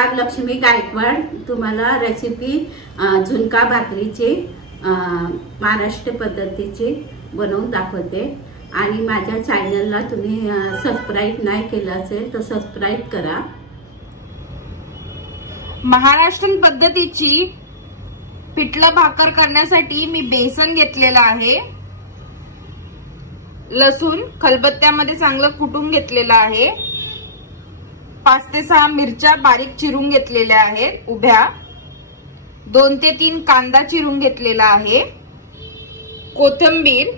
नमस्कार, लक्ष्मी गायकवाड तुम्हाला रेसिपी झुणका भाकरीचे महाराष्ट्र पद्धतीचे बनवून दाखवते। आणि माझ्या चॅनलला तुम्ही सबस्क्राइब नाही केलं असेल तर सबस्क्राइब करा। महाराष्ट्रीयन पद्धतीची पिठलं भाकर करण्यासाठी मी बेसन घेतलेलं आहे, लसूण खलबत्त्यामध्ये चांगलं कुटून घेतलेलं आहे, 5 ते 6 मिरच्या बारीक चिरून घेतलेल्या आहेत उभ्या, 2 ते 3 कांदा चिरून घेतलेला आहे, कोथिंबीर,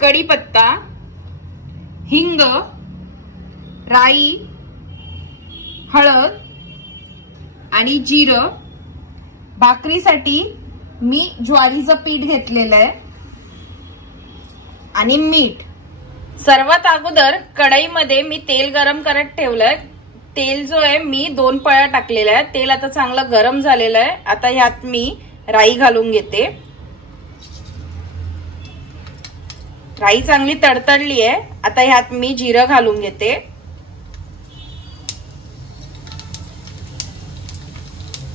कढीपत्ता, हिंग, राई, हळद आणि जिरं। भाकरीसाठी मी ज्वारीचं पीठ घेतलेलं आहे आणि मीठ। सर्वात अगोदर कढईमध्ये मी तेल गरम करत ठेवलंय। तेल जो आहे मी 2 पळ्या टाकलेल्या आहेत। तेल आता चांगलं गरम झालेलं आहे। आता ह्यात मी राई घालून घेते। राई चांगली तडतडली आहे। आता ह्यात मी जिरं घालून घेते।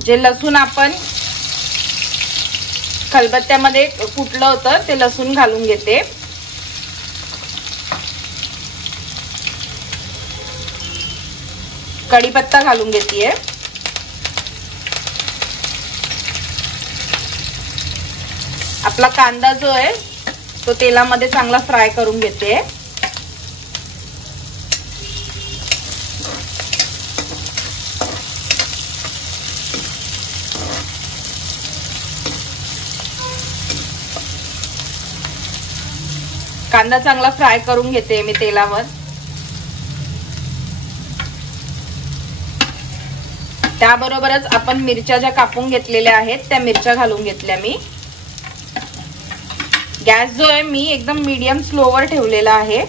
जे लसूण आपण खलबत्त्यामध्ये कुटलं होतं ते लसूण घालून घेते। कढीपत्ता घालून घेतेय। आपला कांदा जो आहे तो तेलामध्ये चांगला फ्राय करून घेते। कांदा चांगला फ्राय करून घेते मी तेलावर। त्याबरोबरच आपण मिरच्या ज्या कापून घेतलेल्या आहेत त्या मिरच्या घालून घेतल्या मी। गॅस जो आहे मी एकदम मीडियम स्लोवर ठेवलेला आहे।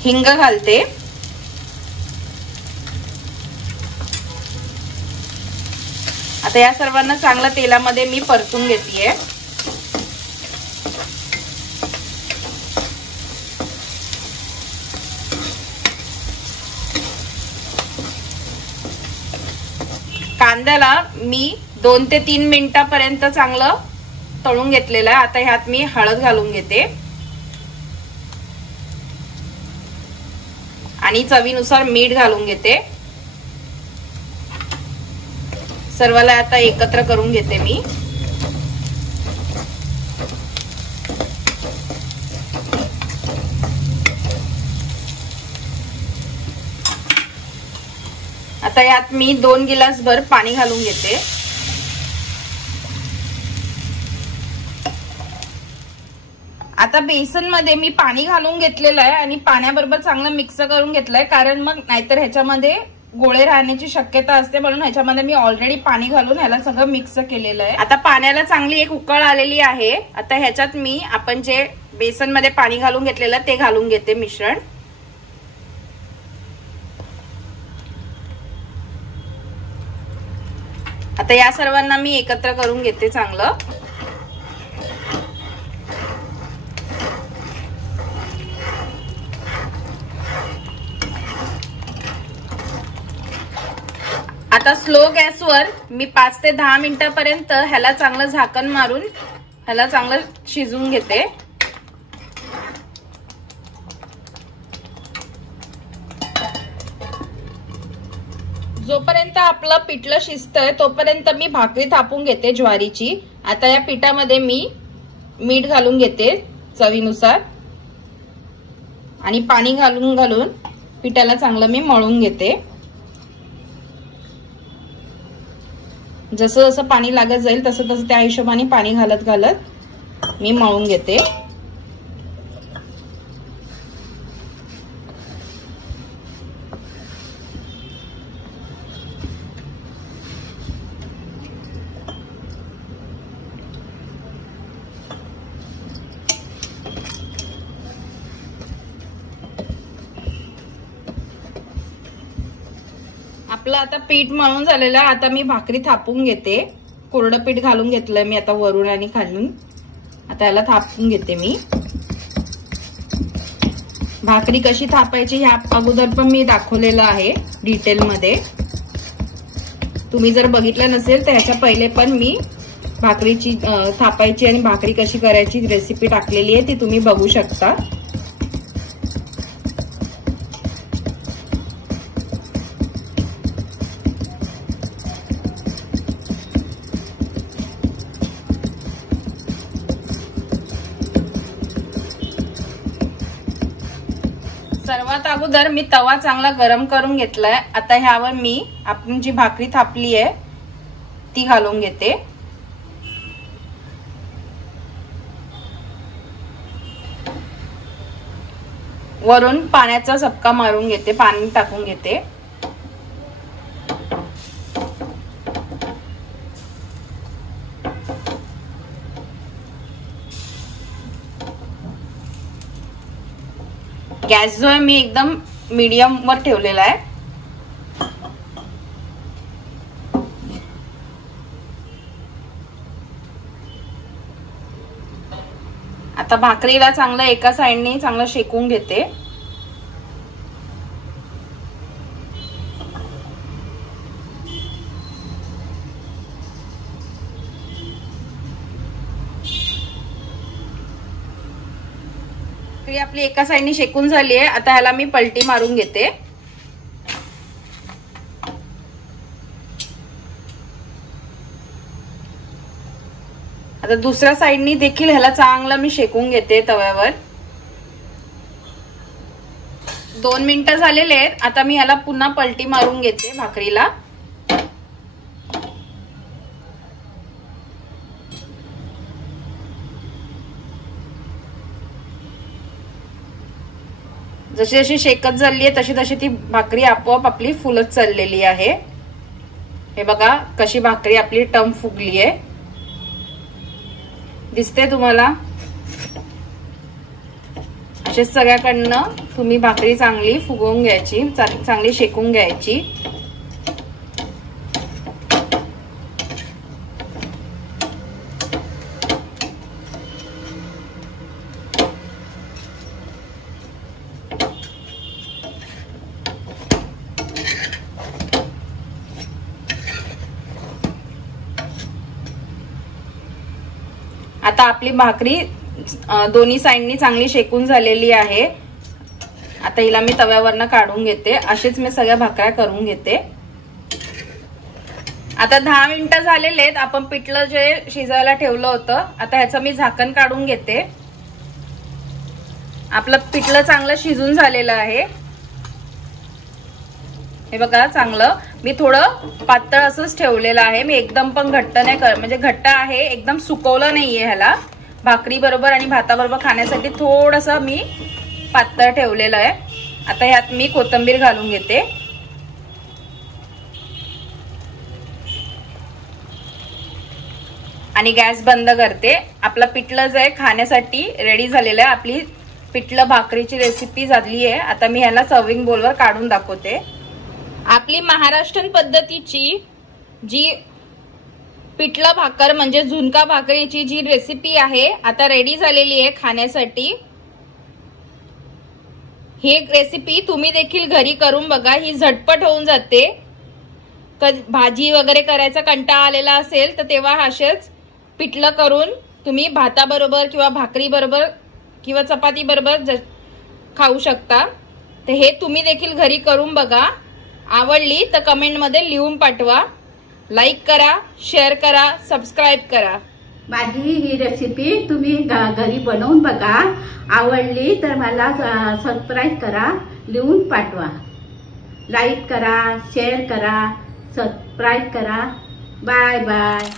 हिंग घालते। आता या सर्वांना चांगलं तेलामध्ये मी परतून घेतेय। कांद्याला मी 2 ते 3 मिनिटापर्यंत चांगलं तळून घेतलेलं आहे। आता ह्यात मी हळद घालून घेते आणि चवीनुसार मीठ घालून घेते। सर्वाला आता एकत्र करून घेते मी। आता यात मी 2 गिलास भर पाणी घालून घेते। आता बेसन मध्ये मी पाणी घालून घेतलेलं आहे आणि पाण्याबरोबर चांगलं मिक्स करून घेतलंय, कारण मग नाहीतर ह्याच्यामध्ये गोळे राहण्याची शक्यता असते, म्हणून ह्याच्यामध्ये मी ऑलरेडी पाणी घालून ह्याला सगळं मिक्स केलेलं आहे। आता पाण्याला चांगली एक उकळ आलेली आहे। आता ह्याच्यात मी आपण जे बेसन मध्ये पाणी घालून घेतलेलं ते घालून घेते मिश्रण। आता या सर्वांना मी एकत्र करून घेते चांगलं। आता स्लो गॅसवर मी 5 ते 10 मिनिटापर्यंत ह्याला चांगलं झाकण मारून ह्याला चांगलं शिजवून घेते। जोपर्यंत आपलं पिठलं शिजतंय तोपर्यंत मी भाकरी थापून घेते ज्वारीची। आता या पिठामध्ये मी मीठ घालून घेते चवीनुसार आणि पाणी घालून पिठाला चांगलं मी मळून घेते। जसं जसं पाणी लागत जाईल तसं तसं त्या हिशोबाने पाणी घालत मी मळून घेते। आपलं आता पीठ मळून झालेलं आहे। आता मी भाकरी थापून घेते। कोरडं पीठ घालून घेतलंय मी आता वरून आणि खालून। आता याला थापून घेते मी। भाकरी कशी थापायची ह्या अगोदर पण मी दाखवलेलं आहे डिटेलमध्ये. तुम्ही जर बघितलं नसेल तर ह्याच्या पहिले पण मी भाकरीची थापायची आणि भाकरी कशी करायची रेसिपी टाकलेली आहे, ती तुम्ही बघू शकता. सर्वात अगोदर मी तवा चांगला गरम करून घेतलाय. आता ह्यावर मी आपण जी भाकरी थापली आहे ती घालून घेते. वरून पाण्याचा झपका मारून घेते, पाणी टाकून घेते. गॅस जो आहे मी एकदम मीडियम वर ठेवलेला आहे. आता भाकरीला चांगलं एका साइडने चांगलं शेकून घेते. भाकरी आपली एका साइडने शेकून झाली आहे. आता ह्याला मी पलटी मारून घेते. आता दुसऱ्या साइडनी देखील ह्याला चांगलं मी शेकून घेते तव्यावर. 2 मिनिटं झालेले आहेत. आता मी ह्याला पुन्हा पलटी मारून घेते भाकरीला. जशी जशी शेकत झाली आहे तशी तशी ती भाकरी आपोआप आपली फुलत चाललेली आहे. हे बघा कशी भाकरी आपली टम फुगली आहे, दिसते तुम्हाला. असेच सगळ्याकडनं तुम्ही भाकरी चांगली फुगवून घ्यायची, चांगली शेकून घ्यायची. आता आपली भाकरी दोन्ही साइडनी चांगली शेकून झालेली आहे. आता हिला मी तव्यावरनं काढून घेते. असेच मी सगळ्या भाकऱ्या करून घेते. आता 10 मिनिटं झालेले आहेत. आपण पिठलं जे शिजायला ठेवलं होतं, आता ह्याचं मी झाकण काढून घेते. आपलं पिठलं चांगलं शिजून झालेलं आहे. हे बघा चांगलं मी थोडं पातळ असंच ठेवलेलं आहे. मी एकदम पण घट्ट नाही म्हणजे घट्ट आहे, एकदम सुकवलं नाहीये. ह्याला भाकरी बरोबर आणि भाताबरोबर खाण्यासाठी थोडंसं मी पातळ ठेवलेलं आहे. आता ह्यात मी कोथिंबीर घालून घेते. आणि गॅस बंद करते. आपलं पिठलं जे आहे खाण्यासाठी रेडी झालेलं आहे. आपली पिठलं भाकरीची रेसिपी झाली आहे. आता मी ह्याला सर्विंग बोलवर काढून दाखवते. आपली महाराष्ट्रीयन पद्धतीची जी पिठलं भाकर म्हणजे झुणका भाकरीची जी रेसिपी आहे आता रेडी झालेली आहे खाण्यासाठी. ही रेसिपी तुम्ही देखील घरी करून बघा. ही झटपट होऊन जाते. भाजी वगैरे करायचा कंटाळा आलेला असेल तर तेव्हा असेच पिठलं करून तुम्ही भाताबरोबर किंवा भाकरी बरोबर किंवा चपाती बरोबर खाऊ शकता. तर हे तुम्ही देखील घरी करून बघा. आवडली तर कमेंट मध्ये लिहून पाठवा. लाईक करा, शेअर करा, सबस्क्राईब करा. माझी ही रेसिपी तुम्ही घरी बनवून बघा. आवडली तर मला सबस्क्राईब करा, लिहून पाठवा. लाईक करा, शेअर करा, सबस्क्राईब करा. Bye bye.